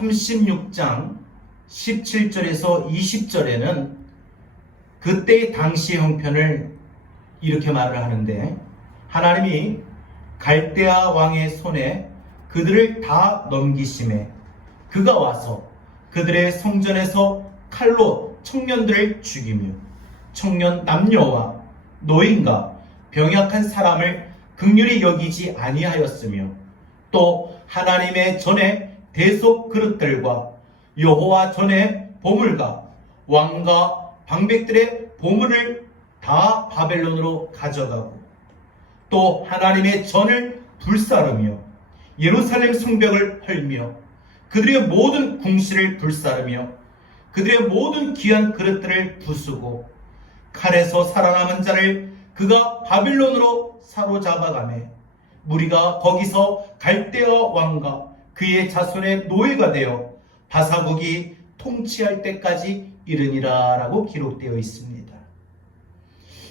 36장 17절에서 20절에는 그때의 당시의 형편을 이렇게 말을 하는데, 하나님이 갈대아 왕의 손에 그들을 다 넘기심에 그가 와서 그들의 성전에서 칼로 청년들을 죽이며 청년 남녀와 노인과 병약한 사람을 긍휼히 여기지 아니하였으며, 또 하나님의 전에 대속 그릇들과 여호와 전에 보물과 왕과 방백들의 보물을 다 바벨론으로 가져가고, 또 하나님의 전을 불사르며 예루살렘 성벽을 헐며 그들의 모든 궁실을 불사르며 그들의 모든 귀한 그릇들을 부수고, 칼에서 살아남은 자를 그가 바벨론으로 사로잡아가매 무리가 거기서 갈대아 왕과 그의 자손의 노예가 되어 바사국이 통치할 때까지 이르니라 라고 기록되어 있습니다.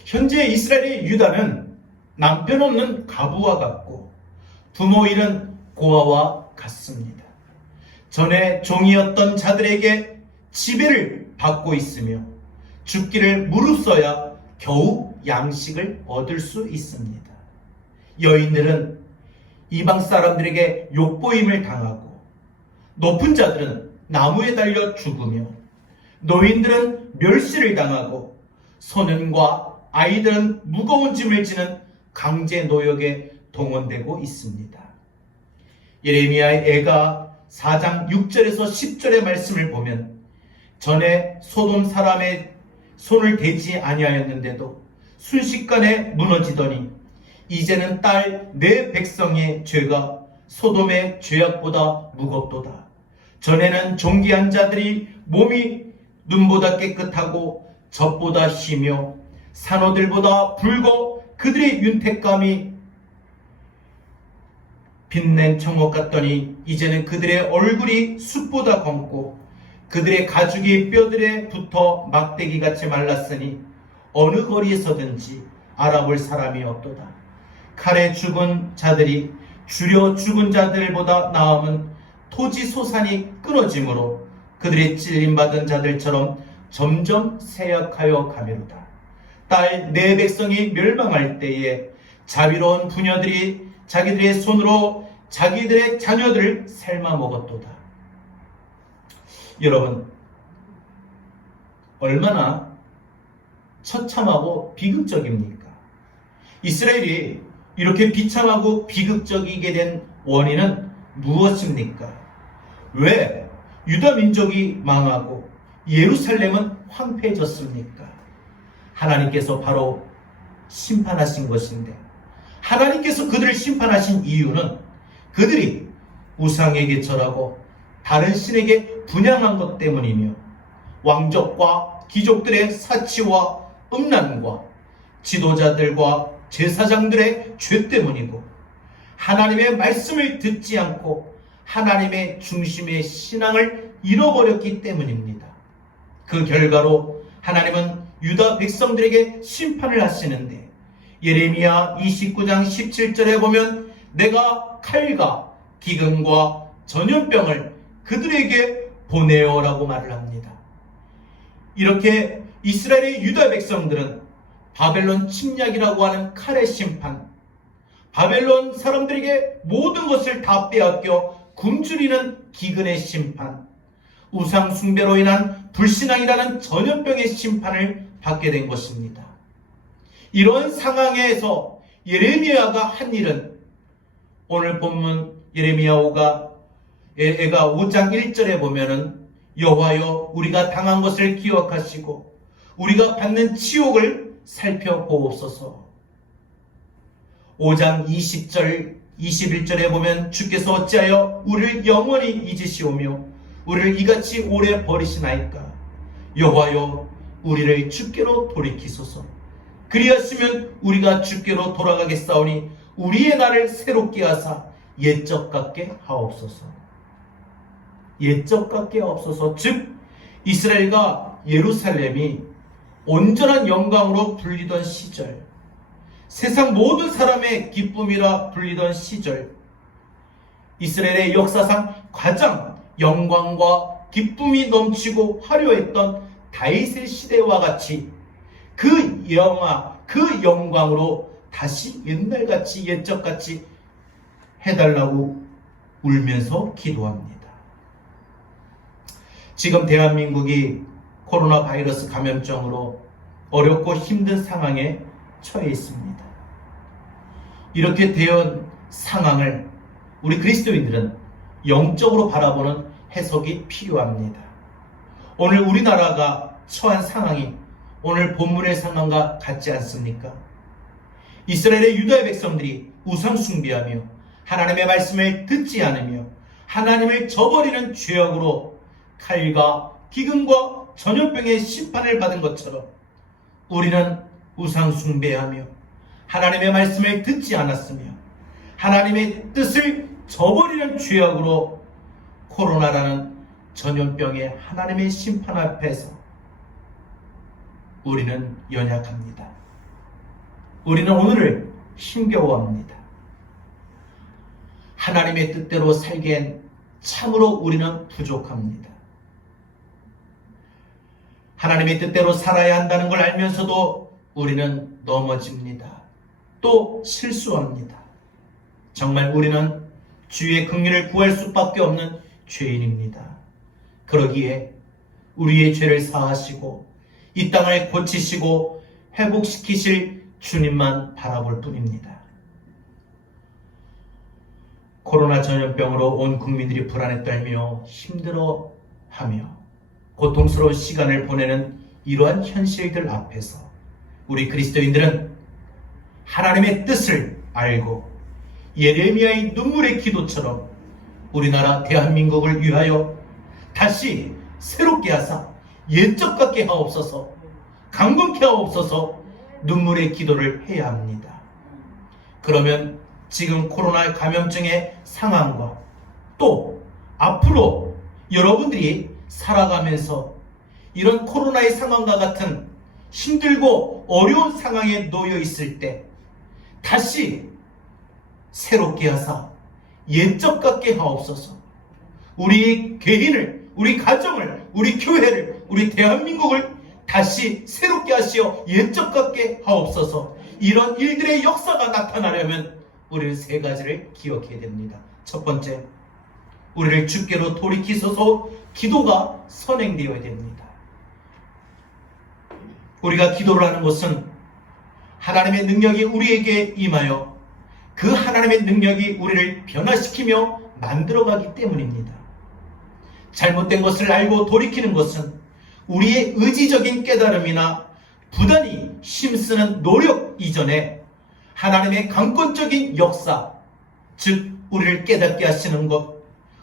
현재 이스라엘의 유다는 남편 없는 과부와 같고 부모 잃은 고아와 같습니다. 전에 종이었던 자들에게 지배를 받고 있으며 죽기를 무릅써야 겨우 양식을 얻을 수 있습니다. 여인들은 이방 사람들에게 욕보임을 당하고, 높은 자들은 나무에 달려 죽으며, 노인들은 멸시를 당하고, 소년과 아이들은 무거운 짐을 지는 강제 노역에 동원되고 있습니다. 예레미야의 애가 4장 6절에서 10절의 말씀을 보면, 전에 소돔 사람의 손을 대지 아니하였는데도 순식간에 무너지더니 이제는 딸 내 백성의 죄가 소돔의 죄악보다 무겁도다. 전에는 존귀한 자들이 몸이 눈보다 깨끗하고 젖보다 희며 산호들보다 붉고 그들의 윤택감이 빛낸 청옥 같더니 이제는 그들의 얼굴이 숯보다 검고 그들의 가죽이 뼈들에 붙어 막대기같이 말랐으니 어느 거리에서든지 알아볼 사람이 없도다. 칼에 죽은 자들이 주려 죽은 자들보다 나음은 토지 소산이 끊어짐으로 그들의 찔림받은 자들처럼 점점 쇠약하여 가미로다. 딸 내 백성이 멸망할 때에 자비로운 부녀들이 자기들의 손으로 자기들의 자녀들을 삶아 먹었도다. 여러분, 얼마나 처참하고 비극적입니까? 이스라엘이 이렇게 비참하고 비극적이게 된 원인은 무엇입니까? 왜 유다 민족이 망하고 예루살렘은 황폐해졌습니까? 하나님께서 바로 심판하신 것인데, 하나님께서 그들을 심판하신 이유는 그들이 우상에게 절하고 다른 신에게 분향한 것 때문이며, 왕족과 귀족들의 사치와 음란과 지도자들과 제사장들의 죄 때문이고, 하나님의 말씀을 듣지 않고 하나님의 중심의 신앙을 잃어버렸기 때문입니다. 그 결과로 하나님은 유다 백성들에게 심판을 하시는데, 예레미야 29장 17절에 보면 내가 칼과 기근과 전염병을 그들에게 보내어라고 말을 합니다. 이렇게 이스라엘의 유다 백성들은 바벨론 침략이라고 하는 칼의 심판, 바벨론 사람들에게 모든 것을 다 빼앗겨 굶주리는 기근의 심판, 우상 숭배로 인한 불신앙이라는 전염병의 심판을 받게 된 것입니다. 이런 상황에서 예레미야가 한 일은 오늘 본문 예레미야 애가 5장 1절에 보면은 여호와여 우리가 당한 것을 기억하시고 우리가 받는 치욕을 살펴보옵소서. 5장 20절 21절에 보면 주께서 어찌하여 우리를 영원히 잊으시오며 우리를 이같이 오래 버리시나이까. 여호와여 우리를 주께로 돌이키소서. 그리하시면 우리가 주께로 돌아가겠사오니 우리의 날을 새롭게 하사 옛적 같게 하옵소서. 옛적 같게 하옵소서. 즉 이스라엘과 예루살렘이 온전한 영광으로 불리던 시절, 세상 모든 사람의 기쁨이라 불리던 시절, 이스라엘의 역사상 가장 영광과 기쁨이 넘치고 화려했던 다윗의 시대와 같이 그 영광으로 다시 옛날같이 옛적같이 해달라고 울면서 기도합니다. 지금 대한민국이 코로나 바이러스 감염증으로 어렵고 힘든 상황에 처해 있습니다. 이렇게 된 상황을 우리 그리스도인들은 영적으로 바라보는 해석이 필요합니다. 오늘 우리나라가 처한 상황이 오늘 본문의 상황과 같지 않습니까? 이스라엘의 유다의 백성들이 우상 숭배하며 하나님의 말씀을 듣지 않으며 하나님을 저버리는 죄악으로 칼과 기근과 전염병의 심판을 받은 것처럼 우리는 우상 숭배하며 하나님의 말씀을 듣지 않았으며 하나님의 뜻을 저버리는 죄악으로 코로나라는 전염병의 하나님의 심판 앞에서 우리는 연약합니다. 우리는 오늘을 힘겨워합니다. 하나님의 뜻대로 살기엔 참으로 우리는 부족합니다. 하나님의 뜻대로 살아야 한다는 걸 알면서도 우리는 넘어집니다. 또 실수합니다. 정말 우리는 주의 긍휼을 구할 수밖에 없는 죄인입니다. 그러기에 우리의 죄를 사하시고 이 땅을 고치시고 회복시키실 주님만 바라볼 뿐입니다. 코로나 전염병으로 온 국민들이 불안에 떨며 힘들어하며 고통스러운 시간을 보내는 이러한 현실들 앞에서 우리 그리스도인들은 하나님의 뜻을 알고 예레미야의 눈물의 기도처럼 우리나라 대한민국을 위하여 다시 새롭게 하사 옛적 같게 하옵소서, 강건케 하옵소서 눈물의 기도를 해야 합니다. 그러면 지금 코로나 감염증의 상황과 또 앞으로 여러분들이 살아가면서 이런 코로나의 상황과 같은 힘들고 어려운 상황에 놓여 있을 때 다시 새롭게 하사 옛적 같게 하옵소서. 우리 개인을, 우리 가정을, 우리 교회를, 우리 대한민국을 다시 새롭게 하시어 옛적 같게 하옵소서. 이런 일들의 역사가 나타나려면 우리는 세 가지를 기억해야 됩니다. 첫 번째, 우리를 주께로 돌이키소서 기도가 선행되어야 됩니다. 우리가 기도를 하는 것은 하나님의 능력이 우리에게 임하여 그 하나님의 능력이 우리를 변화시키며 만들어가기 때문입니다. 잘못된 것을 알고 돌이키는 것은 우리의 의지적인 깨달음이나 부단히 힘쓰는 노력 이전에 하나님의 강권적인 역사, 즉 우리를 깨닫게 하시는 것,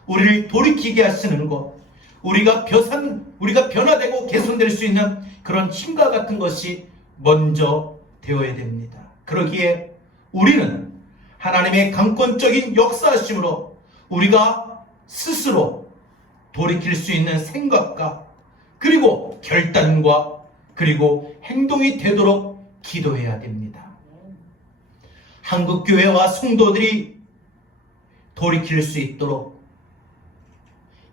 우리를 돌이키게 하시는 것, 우리가 변화되고 개선될 수 있는 그런 힘과 같은 것이 먼저 되어야 됩니다. 그러기에 우리는 하나님의 강권적인 역사하심으로 우리가 스스로 돌이킬 수 있는 생각과 그리고 결단과 그리고 행동이 되도록 기도해야 됩니다. 한국교회와 성도들이 돌이킬 수 있도록,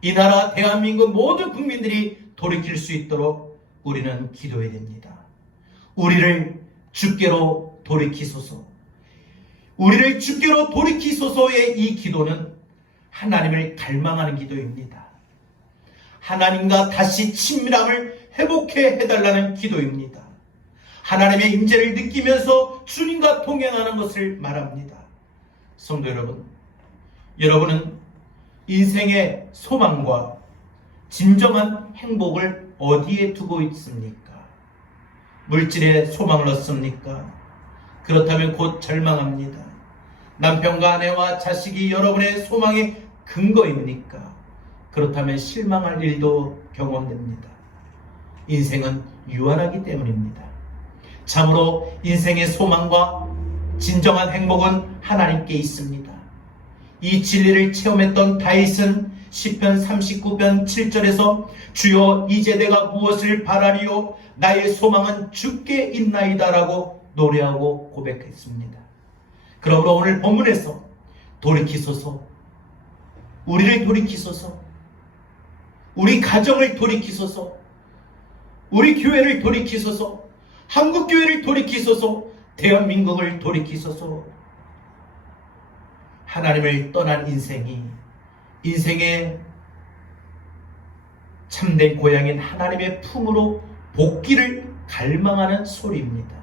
이 나라 대한민국 모든 국민들이 돌이킬 수 있도록 우리는 기도해야 됩니다. 우리를 주께로 돌이키소서. 우리를 주께로 돌이키소서의 이 기도는 하나님을 갈망하는 기도입니다. 하나님과 다시 친밀함을 회복해 해달라는 기도입니다. 하나님의 임재를 느끼면서 주님과 동행하는 것을 말합니다. 성도 여러분, 여러분은 인생의 소망과 진정한 행복을 어디에 두고 있습니까? 물질에 소망을 얻습니까? 그렇다면 곧 절망합니다. 남편과 아내와 자식이 여러분의 소망의 근거입니까? 그렇다면 실망할 일도 경험됩니다. 인생은 유한하기 때문입니다. 참으로 인생의 소망과 진정한 행복은 하나님께 있습니다. 이 진리를 체험했던 다윗은 시편 39편 7절에서 주여 이제 내가 무엇을 바라리요 나의 소망은 주께 있나이다 라고 노래하고 고백했습니다. 그러므로 오늘 본문에서 돌이키소서, 우리를 돌이키소서, 우리 가정을 돌이키소서, 우리 교회를 돌이키소서, 한국교회를 돌이키소서, 대한민국을 돌이키소서. 하나님을 떠난 인생의 참된 고향인 하나님의 품으로 복귀를 갈망하는 소리입니다.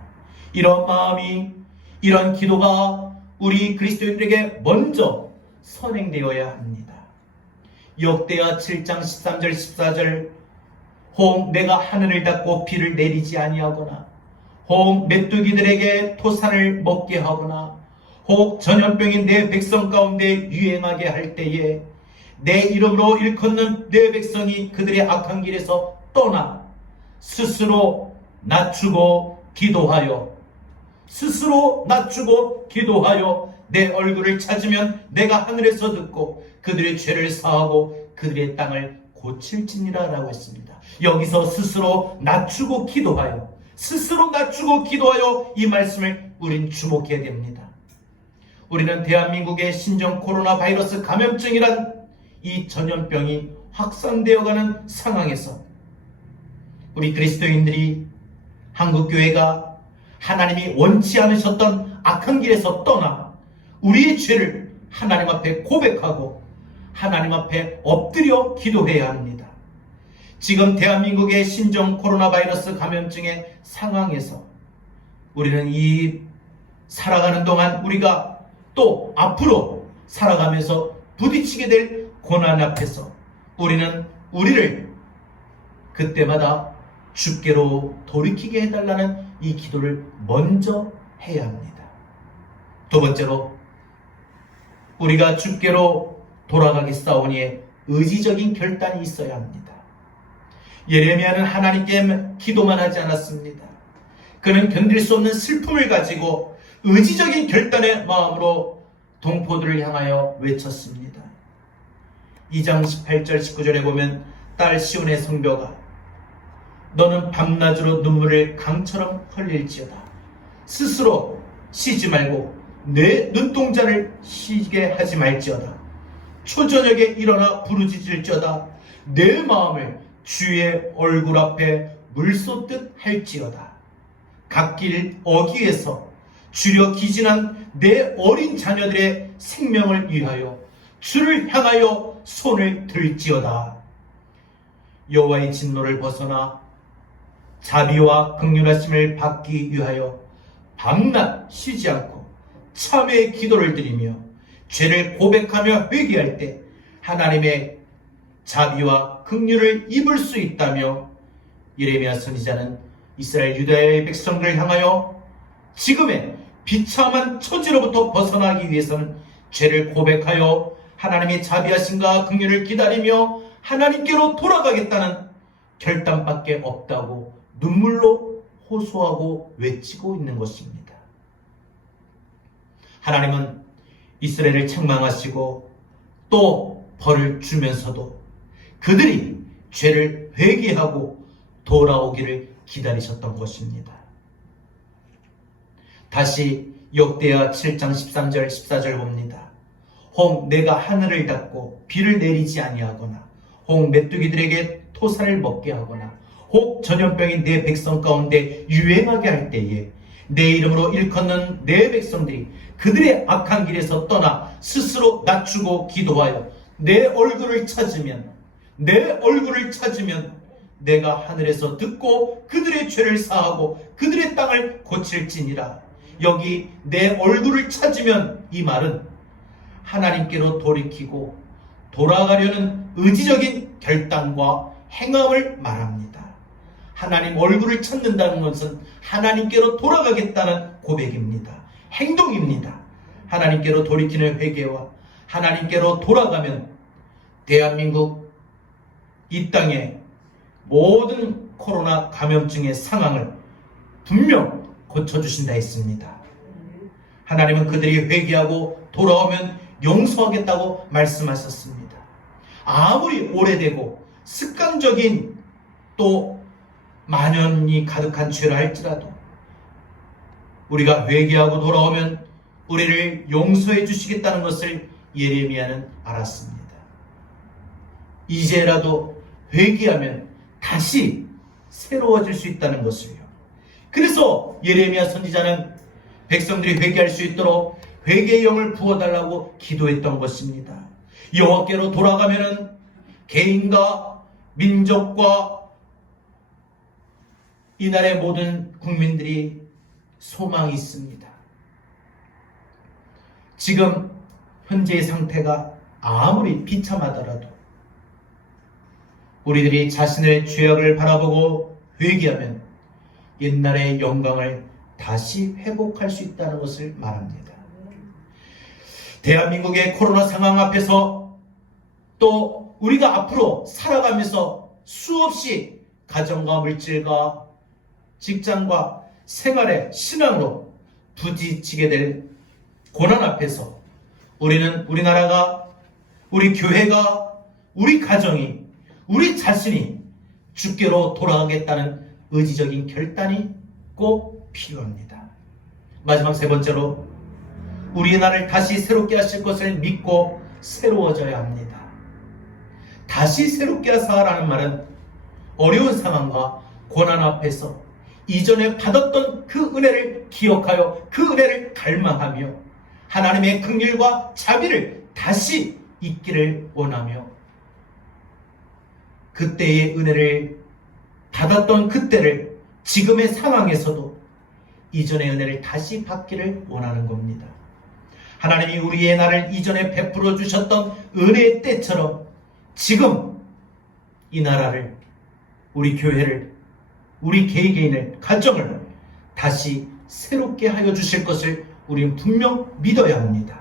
이런 마음이, 이런 기도가 우리 그리스도인들에게 먼저 선행되어야 합니다. 역대하 7장 13절 14절 혹 내가 하늘을 닫고 비를 내리지 아니하거나 혹 메뚜기들에게 토산을 먹게 하거나 혹 전염병이 내 백성 가운데 유행하게 할 때에 내 이름으로 일컫는 내 백성이 그들의 악한 길에서 떠나 스스로 낮추고 기도하여 내 얼굴을 찾으면 내가 하늘에서 듣고 그들의 죄를 사하고 그들의 땅을 고칠지니라 라고 했습니다. 여기서 스스로 낮추고 기도하여 이 말씀을 우린 주목해야 됩니다. 우리는 대한민국의 신종 코로나 바이러스 감염증이란 이 전염병이 확산되어가는 상황에서 우리 그리스도인들이 한국교회가 하나님이 원치 않으셨던 악한 길에서 떠나 우리의 죄를 하나님 앞에 고백하고 하나님 앞에 엎드려 기도해야 합니다. 지금 대한민국의 신종 코로나 바이러스 감염증의 상황에서 우리는 이 살아가는 동안 우리가 또 앞으로 살아가면서 부딪히게 될 고난 앞에서 우리는 우리를 그때마다 주께로 돌이키게 해달라는 이 기도를 먼저 해야 합니다. 두 번째로 우리가 주께로 돌아가겠사오니에 의지적인 결단이 있어야 합니다. 예레미야는 하나님께 기도만 하지 않았습니다. 그는 견딜 수 없는 슬픔을 가지고 의지적인 결단의 마음으로 동포들을 향하여 외쳤습니다. 2장 18절 19절에 보면 딸 시온의 성벽아 너는 밤낮으로 눈물을 강처럼 흘릴지어다. 스스로 쉬지 말고 내 눈동자를 쉬게 하지 말지어다. 초저녁에 일어나 부르짖을지어다. 내 마음을 주의 얼굴 앞에 물쏟듯 할지어다. 갓길 어귀에서 주려 기진한 내 어린 자녀들의 생명을 위하여 주를 향하여 손을 들지어다. 여호와의 진노를 벗어나 자비와 긍휼하심을 받기 위하여 밤낮 쉬지 않고 참회의 기도를 드리며 죄를 고백하며 회개할 때 하나님의 자비와 긍휼을 입을 수 있다며 예레미야 선지자는 이스라엘 유다의 백성들을 향하여 지금의 비참한 처지로부터 벗어나기 위해서는 죄를 고백하여 하나님의 자비하심과 긍휼을 기다리며 하나님께로 돌아가겠다는 결단밖에 없다고 눈물로 호소하고 외치고 있는 것입니다. 하나님은 이스라엘을 책망하시고 또 벌을 주면서도 그들이 죄를 회개하고 돌아오기를 기다리셨던 것입니다. 다시 역대하 7장 13절 14절 봅니다. 혹 내가 하늘을 닫고 비를 내리지 아니하거나 혹 메뚜기들에게 토사를 먹게 하거나 혹 전염병이 내 백성 가운데 유행하게 할 때에 내 이름으로 일컫는 내 백성들이 그들의 악한 길에서 떠나 스스로 낮추고 기도하여 내 얼굴을 찾으면 내가 하늘에서 듣고 그들의 죄를 사하고 그들의 땅을 고칠지니라. 여기 내 얼굴을 찾으면 이 말은 하나님께로 돌이키고 돌아가려는 의지적인 결단과 행함을 말합니다. 하나님 얼굴을 찾는다는 것은 하나님께로 돌아가겠다는 고백입니다. 행동입니다. 하나님께로 돌이키는 회개와 하나님께로 돌아가면 대한민국 이 땅의 모든 코로나 감염증의 상황을 분명 고쳐주신다 했습니다. 하나님은 그들이 회개하고 돌아오면 용서하겠다고 말씀하셨습니다. 아무리 오래되고 습관적인 또 만연이 가득한 죄를 할지라도 우리가 회개하고 돌아오면 우리를 용서해 주시겠다는 것을 예레미야는 알았습니다. 이제라도 회개하면 다시 새로워질 수 있다는 것을요. 그래서 예레미야 선지자는 백성들이 회개할 수 있도록 회개의 영을 부어달라고 기도했던 것입니다. 여호와께로 돌아가면은 개인과 민족과 이 나라의 모든 국민들이 소망이 있습니다. 지금 현재의 상태가 아무리 비참하더라도 우리들이 자신의 죄악을 바라보고 회개하면 옛날의 영광을 다시 회복할 수 있다는 것을 말합니다. 대한민국의 코로나 상황 앞에서 또 우리가 앞으로 살아가면서 수없이 가정과 물질과 직장과 생활의 신앙으로 부딪히게 될 고난 앞에서 우리는 우리나라가, 우리 교회가, 우리 가정이, 우리 자신이 주께로 돌아가겠다는 의지적인 결단이 꼭 필요합니다. 마지막 세 번째로 우리의 나를 다시 새롭게 하실 것을 믿고 새로워져야 합니다. 다시 새롭게 하사라는 말은 어려운 상황과 고난 앞에서 이전에 받았던 그 은혜를 기억하여 그 은혜를 갈망하며 하나님의 긍휼과 자비를 다시 잊기를 원하며 그때의 은혜를 받았던 그때를 지금의 상황에서도 이전의 은혜를 다시 받기를 원하는 겁니다. 하나님이 우리의 나를 이전에 베풀어 주셨던 은혜의 때처럼 지금 이 나라를, 우리 교회를, 우리 개개인을, 가정을 다시 새롭게 하여 주실 것을 우리는 분명 믿어야 합니다.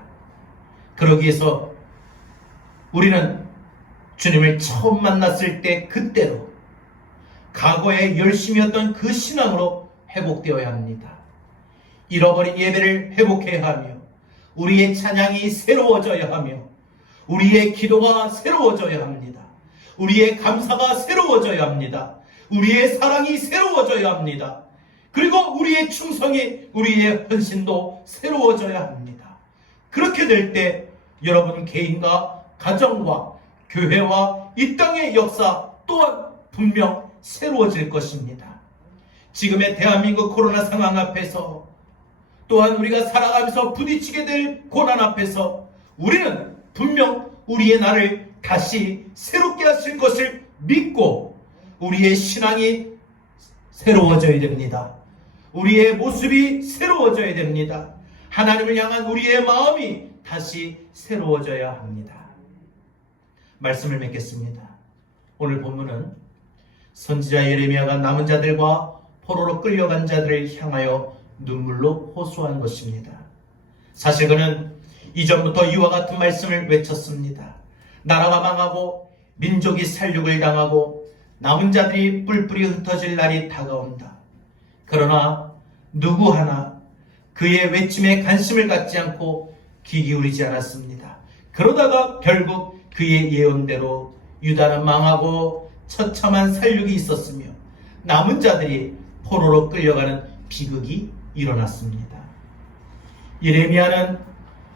그러기 위해서 우리는 주님을 처음 만났을 때 그때로 과거에 열심히 했던 그 신앙으로 회복되어야 합니다. 잃어버린 예배를 회복해야 하며 우리의 찬양이 새로워져야 하며 우리의 기도가 새로워져야 합니다. 우리의 감사가 새로워져야 합니다. 우리의 사랑이 새로워져야 합니다. 그리고 우리의 충성이, 우리의 헌신도 새로워져야 합니다. 그렇게 될 때 여러분 개인과 가정과 교회와 이 땅의 역사 또한 분명 새로워질 것입니다. 지금의 대한민국 코로나 상황 앞에서 또한 우리가 살아가면서 부딪히게 될 고난 앞에서 우리는 분명 우리의 나를 다시 새롭게 하실 것을 믿고 우리의 신앙이 새로워져야 됩니다. 우리의 모습이 새로워져야 됩니다. 하나님을 향한 우리의 마음이 다시 새로워져야 합니다. 말씀을 맺겠습니다. 오늘 본문은 선지자 예레미야가 남은 자들과 포로로 끌려간 자들을 향하여 눈물로 호소한 것입니다. 사실 그는 이전부터 이와 같은 말씀을 외쳤습니다. 나라가 망하고 민족이 살육을 당하고 남은 자들이 뿔뿔이 흩어질 날이 다가온다. 그러나 누구 하나 그의 외침에 관심을 갖지 않고 귀 기울이지 않았습니다. 그러다가 결국 그의 예언대로 유다는 망하고 처참한 살육이 있었으며 남은 자들이 포로로 끌려가는 비극이 일어났습니다. 예레미야는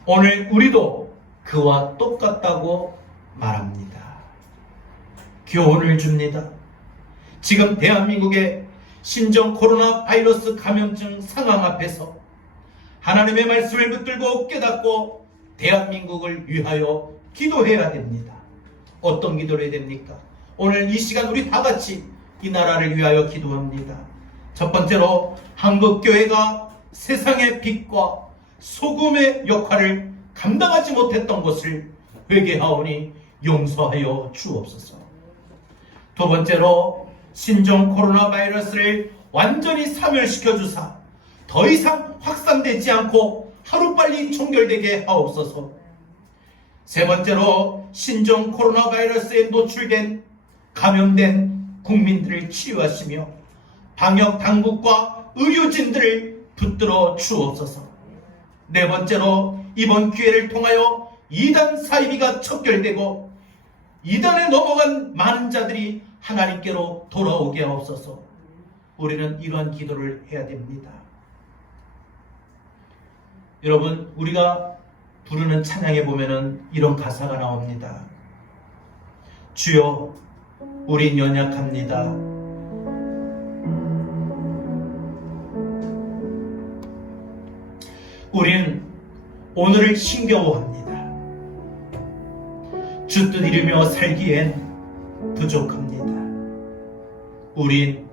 오늘 우리도 그와 똑같다고 말합니다. 교훈을 줍니다. 지금 대한민국의 신종 코로나 바이러스 감염증 상황 앞에서 하나님의 말씀을 붙들고 깨닫고 대한민국을 위하여 기도해야 됩니다. 어떤 기도를 해야 됩니까? 오늘 이 시간 우리 다 같이 이 나라를 위하여 기도합니다. 첫 번째로 한국교회가 세상의 빛과 소금의 역할을 감당하지 못했던 것을 회개하오니 용서하여 주옵소서. 두 번째로 신종 코로나 바이러스를 완전히 사멸시켜 주사 더 이상 확산되지 않고 하루빨리 종결되게 하옵소서. 세 번째로 신종 코로나 바이러스에 노출된 감염된 국민들을 치유하시며 방역 당국과 의료진들을 붙들어 주옵소서. 네 번째로 이번 기회를 통하여 이단 사이비가 척결되고 이단에 넘어간 많은 자들이 하나님께로 돌아오게 하옵소서. 우리는 이러한 기도를 해야 됩니다. 여러분, 우리가 부르는 찬양에 보면은 이런 가사가 나옵니다. 주여, 우린 연약합니다. 우린 오늘을 힘겨워합니다. 주뜻 이루며 살기엔 부족합니다. 우린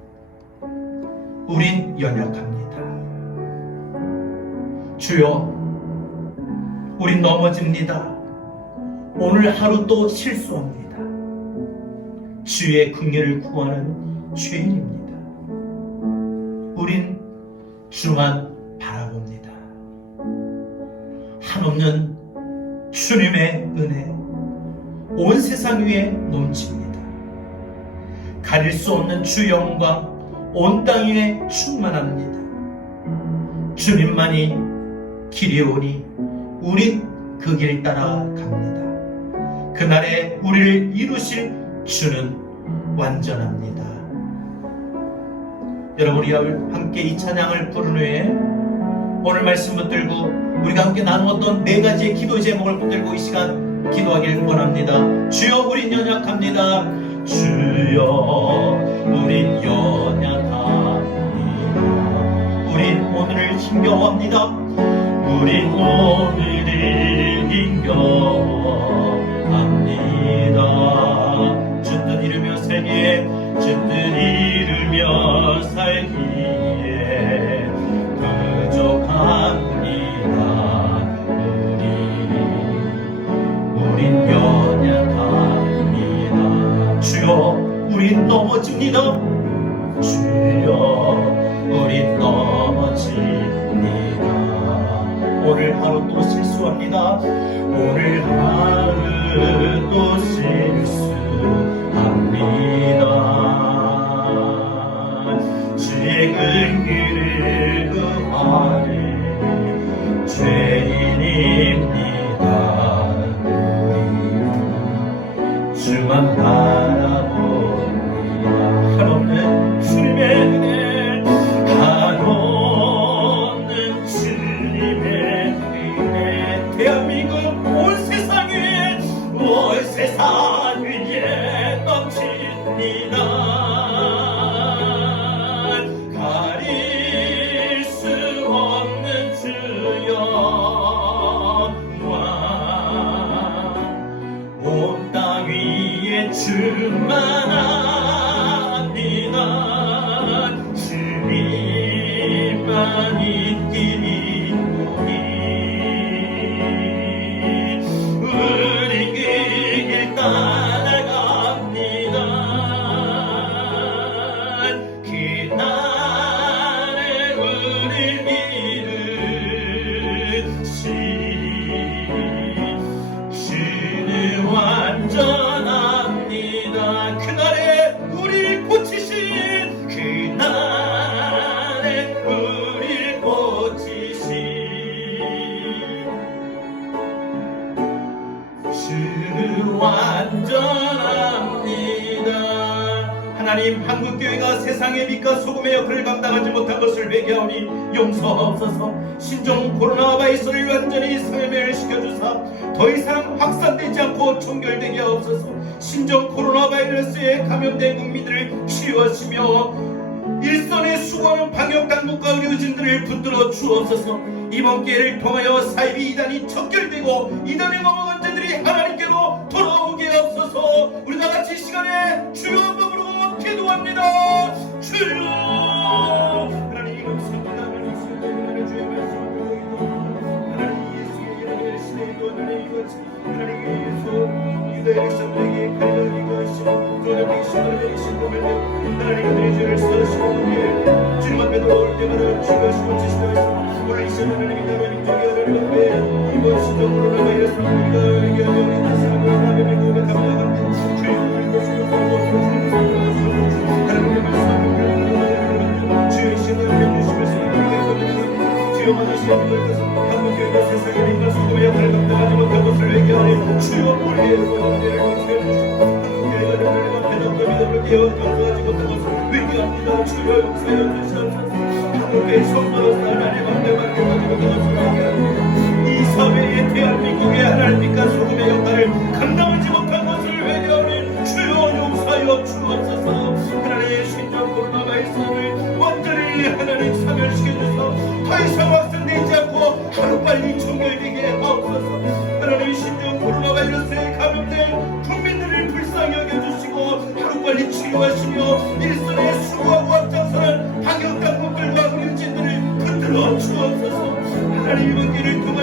연약합니다. 주여, 우린 넘어집니다. 오늘 하루 또 실수합니다. 주의 긍휼을 구하는 죄인입니다. 우린 주만 바라봅니다. 한없는 주님의 은혜 온 세상 위에 넘칩니다. 가릴 수 없는 주 영광 온 땅 위에 충만합니다. 주님만이 길이 오니 우린 그 길 따라 갑니다. 그날에 우리를 이루실 주는 완전합니다. 여러분, 우리 함께 이 찬양을 부른 후에 오늘 말씀 붙들고 우리가 함께 나누었던 네 가지의 기도 제목을 붙들고 이 시간 기도하길 원합니다. 주여, 우린 연약합니다. 주여, 우린 연약합니다. 우린 오늘을 힘겨워합니다. 우린 오늘을 힘겨워합니다. 주뜻 이루며 살기에, 주뜻 이루며 살기에 부족합니다. 우린 연약합니다. 주여, 우린 넘어집니다. 주여, 우린 넘어집니다. 오늘 하루 또 실수합니다. 오늘 하루 또 실수합니다. 주의 긍휼을 구하는 죄인입니다. 주만 바라봅니다. 한없는 주님의 은혜, 한없는 주님의 은혜, 대한민국 온 세상 위에 넘칩니다. 가릴 수 없는 주 영광 온 땅 위에 충만합니다. 주님만이 길이 오니 우리 그 길 따라갑니다. 그날에 우릴 이루시 주는 완전합니다. 그날에 우릴 고치신, 그날에 우릴 고치신 주는 완전합니다. 하나님, 한국교회가 세상의 빛과 소금의 역할을 감당하지 못한 것을 회개하오니 용서하옵소서. 신종 코로나 바이러스를 완전히 사멸시켜주사 더 이상 확산되지 않고 종결되게 하옵소서. 신종 코로나 바이러스에 감염된 국민들을 치유하시며 일선에 수고하는 방역당국과 의료진들을 붙들어 주옵소서. 이번 기회를 통하여 사이비 이단이 척결되고 이단에 넘어간 자들이 하나님께로 돌아오게 하옵소서. 우리 다같이 이 시간에 주여 법으로 기도합니다. 주여, 하나님 감사합니다. 하나님 주의 말씀을 듣고 하나님 예수의 이름의 시대이고 하나님 이것 하나님 예수 유다의 백성들에게 갈라리고 하시고 조정이 시간을 신봉을 하나님의 죄를 써시고 주님 앞에 돌아올 때마다 주가 시고치시다 하시고 오늘 이 시간 하나님이 나라님 쪽에 하나님 앞에 이번 시정으로 나바이러스 우리가 얘기하며 우리 다시 한번 하나님의 구원을 감당합니다. 주님을 보시고 하나님의 말씀을 주의 신을 해주시면서 주여 받으시는 것에서 한국교회가 세상에 빛나 소금의 역할을 감당하지 못한 것을 회개하니 주여 우리의 원죄를 용서해주시고 한국교회가 배당과 믿음을 깨어 감당하지 못한 것을 회개합니다. 주여 용서해 주시옵소서. 한국교회 성도로 하나님 앞에 맡겨가지 못한 것을 회개합니다. 이 사회의 대한민국의 하나님 빛과 소금의 역할을 감당하지 못한 것을 회개하니 주여 용서하여 붙들어 주옵소서. 하나님의 신종 코로나 바이러스를 완전히 하나님 사멸시켜줘서 더 이상 확산되지 않고 하루빨리 종결되게 하옵소서. 하나님의 신종 코로나 바이러스에 감염된 국민들을 불쌍히 여겨주시고 하루빨리 치료하시며 일선에 수고하고 앞장서는 방역당국들과 의료진들을 붙들어 주옵소서. 하나님 이번 기를 통하여